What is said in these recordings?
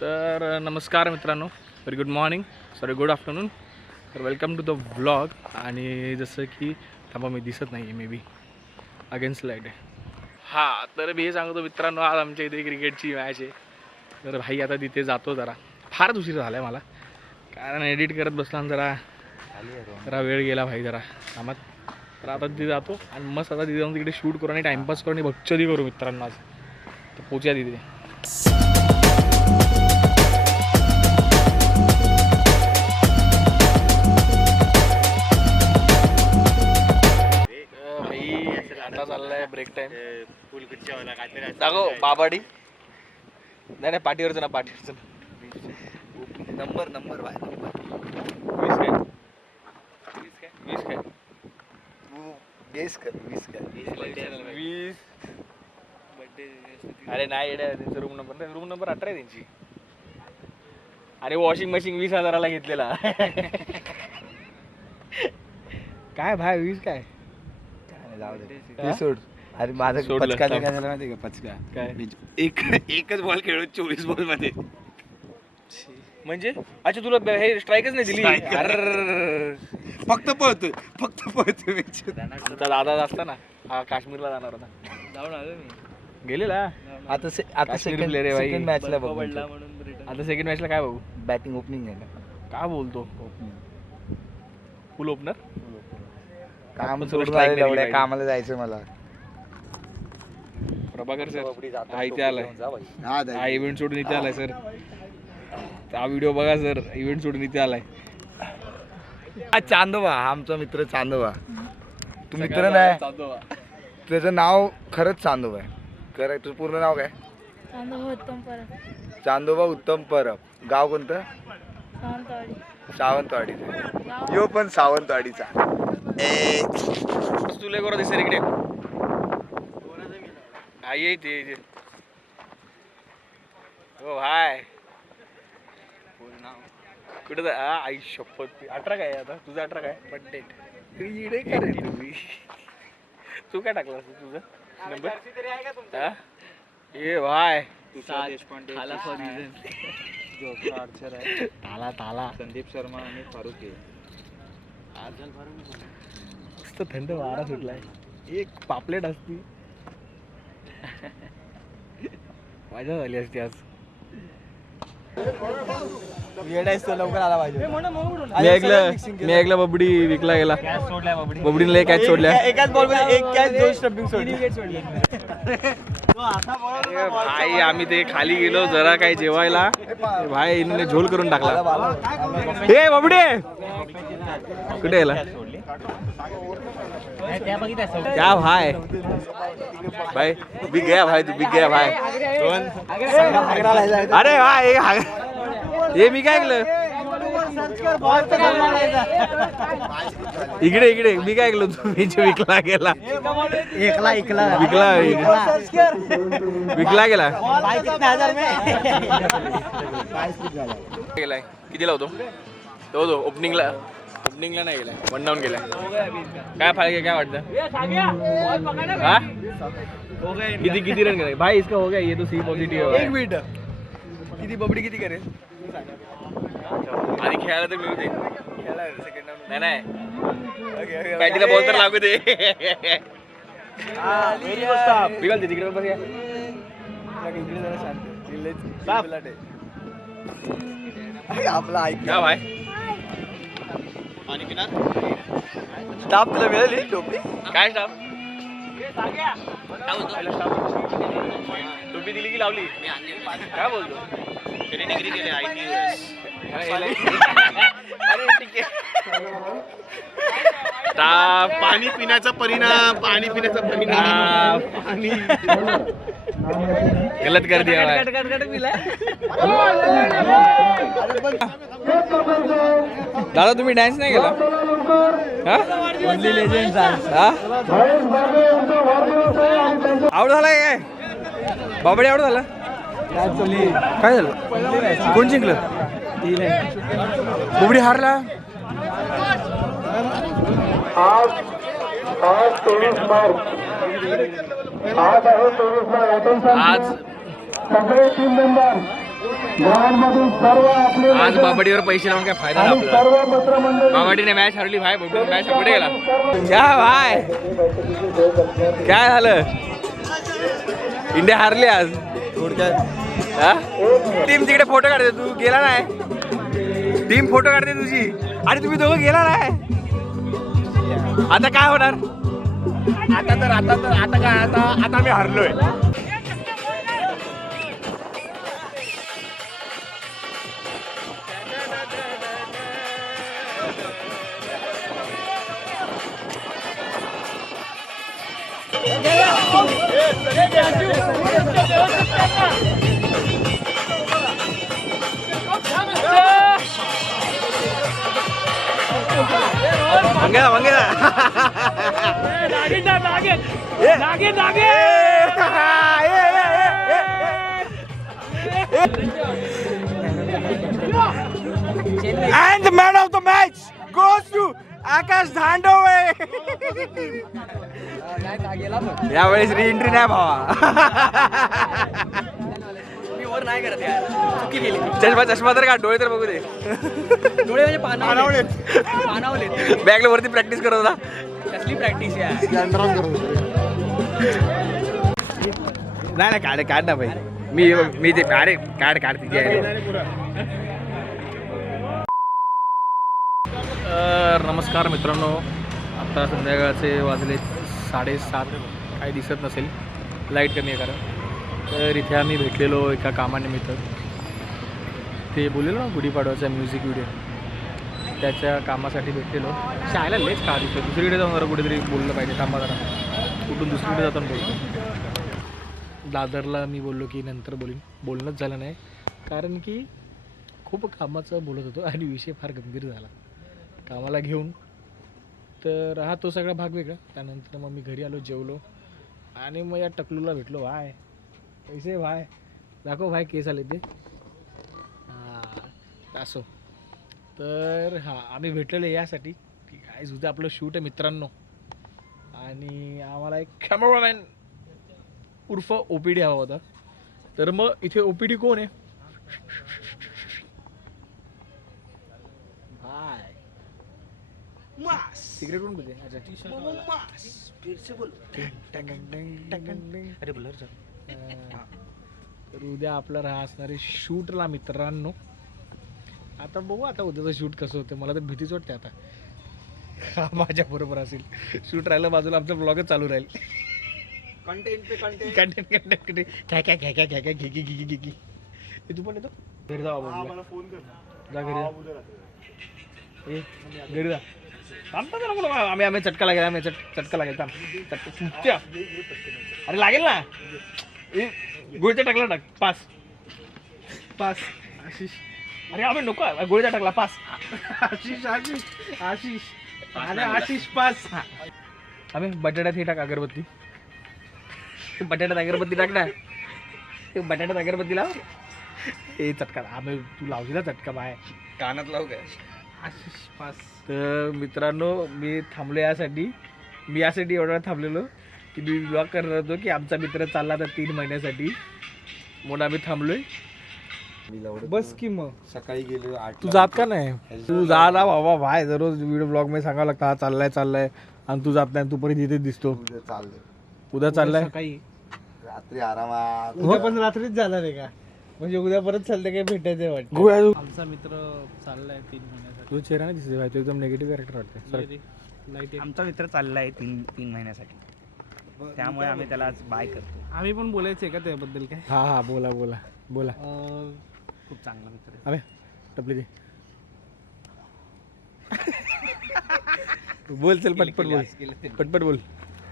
तर नमस्कार मित्रांनो, very good morning, sorry good afternoon. तर वेलकम टू द व्लॉग. आणि जसं की थांबा मी दिसत नाही आहे, मे बी अगेन्स्ट लाईट आहे. हां, तर मी हे सांगतो मित्रांनो, आज आमच्या इथे क्रिकेटची मॅच आहे. तर भाई आता तिथे जातो. जरा फारच उशीर झाला आहे मला, कारण एडिट करत बसला जरा वेळ गेला भाई जरा कामात. तर आता तिथे जातो आणि मस्त आता तिथे जाऊन तिकडे शूट करू आणि टाईमपास करू आणि भक्चदी करू मित्रांनो आज. तर पोचूया तिथे. आता चाललाय ब्रेक टाइम. दाखव बाबाडी. नाही पाठीवरचं ना, पाठीवरचं नंबर भाई. नंबर 20 काय गेस कर. 20 अरे नाही, त्यांचा रूम नंबर 18 आहे त्यांची. अरे वॉशिंग मशीन 20,000ला घेतलेला. काय भाई 20 काय सोड. अरे माझा पचका काय झाला माहिती का? पचका काय एकच बॉल खेळलो 24 बॉल मध्ये. म्हणजे अच्छा तुला हे स्ट्राईकच नाही दिली. फक्त पळतोय. आमचा दादा असताना हा काश्मीरला जाणार होता. जाऊन आलो मी. गेलेला. आता काश्मीर player आहे भाई. सेकंड मॅचला बघ. पडला म्हणून रिटर्न. आता सेकंड मॅचला काय बघू? बॅटिंग ओपनिंग आहे ना. काय बोलतो? फुल ओपनर. काम तुला सोडून strike नाही एवढ्या दिली कामाला जायचं मला. प्रभाकर सर हा इथे आलाय. हा इव्हेंट सोडून इथे आलाय सर. हा व्हिडिओ बघा सर. इव्हेंट सोडून इथे आलाय. चांदोबा, आमचा मित्र चांदोबा. तू मित्र नाही, त्याचं नाव खरंच चांदोबा आहे. खरं तुझं पूर्ण नाव काय? चांदोबा उत्तम परब. गाव कोणतं? सावंतवाडी. यो पण सावंतवाडीचा. तुला करू दे सर इकडे. हा ये इथे. हो हाय. कुठं आई शपथ. 18 काय आता तुझं? 18 काय? बड्डे तू काय टाकला तुझं नंबर? ए भाय ताला संदीप शर्मा आणि फारुख आहे. मस्त थंड वारा सुटलाय. एक पापलेट असती मजा झाली असती आज. लवकर आला पाहिजे. मी ऐकलं बबडी विकला गेला. बबडीने कॅच सोडल्या. एकाच बॉल मध्ये एक कॅच, 2 स्टंपिंग सोडली. भाई आम्ही ते खाली गेलो जरा काही जेवायला. भाई इन्होंने झोल करून टाकला. हे बबडे कुठे गेला? क्या भाई भाई बिग गया भाई. तू बिग गया भाई. अरे भाई हे मी काय ऐकलं? इकडे मी काय ऐकलं? तुम्ही विकला गेला. विकला गेला. गेलाय कितीला होतो तो? ओपनिंगला नाही गेलाय, 1 डाऊन गेलाय. काय फायदा? काय वाटतं? हा किती रन करे भाई? इसका हो गया. ये तो सी पॉझिटिव्ह है. 1 मिनिट. किती बबडी किती करेल? आधी खेळायला तर मिळू दे. नाही बॅटीला बॉल तर लागू दे. बिघाल तिकडे बस. आपला ऐक क्या भाई स्टाफ तुला मिळाली टोपी? काय स्टाफ? टोपी दिली की लावली? काय बोलतो? डिग्री केली IT. पाणी पिण्याचा परिणाम. गलत कर दिया. दादा तुम्ही डान्स नाही केला? आउट झाला काय? बाबडे आउट झाला? काय झालं? कोण जिंकलं? बुबडी हारला. आज सगळे टीम मेंबर आज बाबाडीवर पैसे लावून काय फायदा नाही आपल्याला. बाबाडीने मॅच हरली भाई, मॅच कुठे गेला क्या भाय, काय झालं? इंडिया हारली आज टीम. तिकडे फोटो काढते, तू गेला नाही. टीम फोटो काढते तुझी आणि तुम्ही दोघं गेला नाही. आता काय होणार? आता मी हरलोय. मंगेला And the man of the match goes to आकाश धांडोळे. यावेळेस री एंट्री नाही भावा. चष्मा तर का, डोळे तर बघू दे. डोळे म्हणजे पानावले. बॅगला वरती प्रॅक्टिस करत होता. कसली प्रॅक्टिस नाही काढ ना भाई. मी ते अरे काढ तिथे. नमस्कार मित्रांनो, आता संध्याकाळचे वाजले 7:30. काही दिसत नसेल, लाईट कमी आहे कारण. तर इथे आम्ही भेटलेलो एका कामानिमित्त. ते बोललेलो ना गुढीपाडवाचा म्युझिक व्हिडिओ, त्याच्या कामासाठी भेटलेलो. शाळेला लेच का दिसतो. दुसरीकडे जाऊन जरा कुठेतरी बोललं पाहिजे. थांबा जरा, कुठून दुसरीकडे जाताना बोलतो. दादरला मी बोललो की नंतर बोलणंच झालं नाही, कारण की खूप कामाचं बोलत होतो आणि विषय फार गंभीर झाला कामाला घेऊन. तर हा तो सगळा भाग वेगळा. त्यानंतर मग मी घरी आलो, जेवलो आणि मग या टकलूला भेटलो. भाय पैसे भाय दाखव भाई, केस आले ते. हां असो. तर हां आम्ही भेटलेलो यासाठी की काय उद्या आपलं शूट आहे मित्रांनो, आणि आम्हाला एक कॅमेरामॅन उर्फ OPD हवा होता. तर मग इथे OPD कोण आहे? सिगरेट कोण बोलते? अरे बोल. तर उद्या आपला असणारे शूटला मित्रांनो. आता बघू आता उद्याचं शूट कसं होतं. मला तर भीतीच वाटते आता. माझ्या बरोबर असेल शूट राहिलं बाजूला, आमचा ब्लॉगच चालू राहील. कंटेंट तू पण येतो घरी जा. जा घरी जा. आम्ही चटका लागेल. चटका लागेल. अरे लागेल ना. गोळीचा टाकला टाक. पास आशिष. अरे आम्ही नको, गोळीचा टाकला पास. आशिष पास. आम्ही बटाट्यात हे टाक अगरबत्ती. बटाट्यात अगरबत्ती टाक ना. बटाट्यात अगरबत्ती लाव. हे चटका आम्ही तू लावली ना चटका बाय कानात लावू काय? आशिष पास. तर मित्रांनो मी थांबलो यासाठी. मी यासाठी एवढा थांबलेलो की मी ब्लॉग करणार होतो की आमचा मित्र चालला आता 3 महिन्यासाठी, म्हणून आम्ही थांबलोय. बस की मग सकाळी गेलो 8. तू जात का नाही? तू जा ना बाबा भाई, दररोज व्हिडिओ ब्लॉग मध्ये सांगावं लागतं हा चाललाय आणि तू जात नाही. तू परत इथेच दिसतो. उद्या चाललाय सकाळी, रात्री आरामात. उद्या पण रात्रीच जाणार आहे का? म्हणजे उद्या परत चालते काय भेटायचं वाटतं. आमचा मित्र चाललाय 3 महिन्यासाठी. तुझा चेहरा नाही दिसत भाई, तू एकदम निगेटिव्ह कॅरेक्टर वाटते. आमचा मित्र चाललाय 3 महिन्यासाठी, त्यामुळे आम्ही त्याला आज बाय करतो. आम्ही पण बोलायचंय का त्याबद्दल काय? हा बोला. खूप चांगला मित्र आहे. अबे टपली दे. बोल चल पटपट बोल.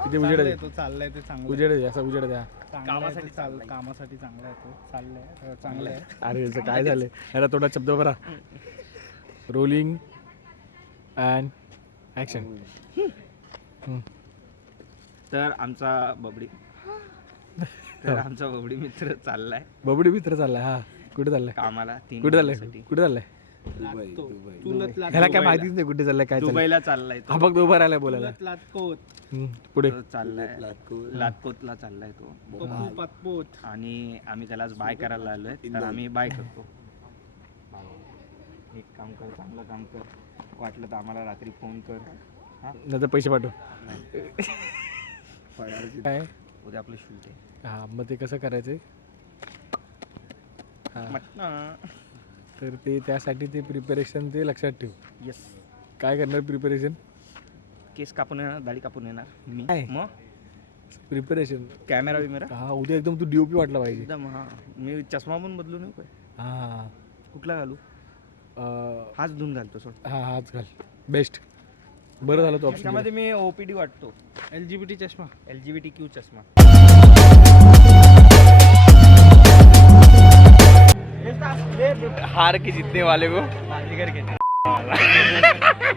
इथे उजेड आहे. तो चाललाय ते चांगलं. उजेड आहे, असा उजेड द्या. कामासाठी चांगला आहे तो. चांगलं आहे. अरे याचं काय झालंय? अरे थोडा शब्द बरा. Rolling and action. तर आमचा बबडी मित्र चाललाय बबडी मित्र चाललाय. हा कुठे चाललाय? कामाला. कुठे चाललाय? चुलत ह्याला काय माहितीच नाही कुठे चाललंय काय चाललंय. दुबईला चाललाय हा फक्त उभा राहिलाय बोलायला. लाटकोत पुढे चाललाय लातकोतला चाललाय तो पप्पू पातपोत. आणि आम्ही त्याला आज बाय करायला आलोय तर आम्ही बाय करतो. एक काम कर, चांगलं काम कर, वाटलं तर आम्हाला रात्री फोन कर. नाही तर पैसे पाठव. काय उद्या आपलं शूट आहे. हा मग ते कसं करायचंय. हा मटणं. तर ते त्यासाठी ते प्रिपरेशन ते लक्षात ठेव. येस. काय करणार प्रिपरेशन. केस कापून येणार, दाढी कापून येणार मी. काय? मग प्रिपरेशन. कॅमेरा बिमेरा हा उद्या एकदम तू डीओपी वाटला पाहिजे. एकदम. हा मी चष्मा पण बदलू नको. हा कुठला घालू. हाच धुवून घालतो सोड. हा हाच घाल बेस्ट. बरं झालं तो ऑप्शन. त्यामध्ये मी ओपीडी वाटतो. LGBT चष्मा. LGBTQ चष्मा. हार के जीतने वाले को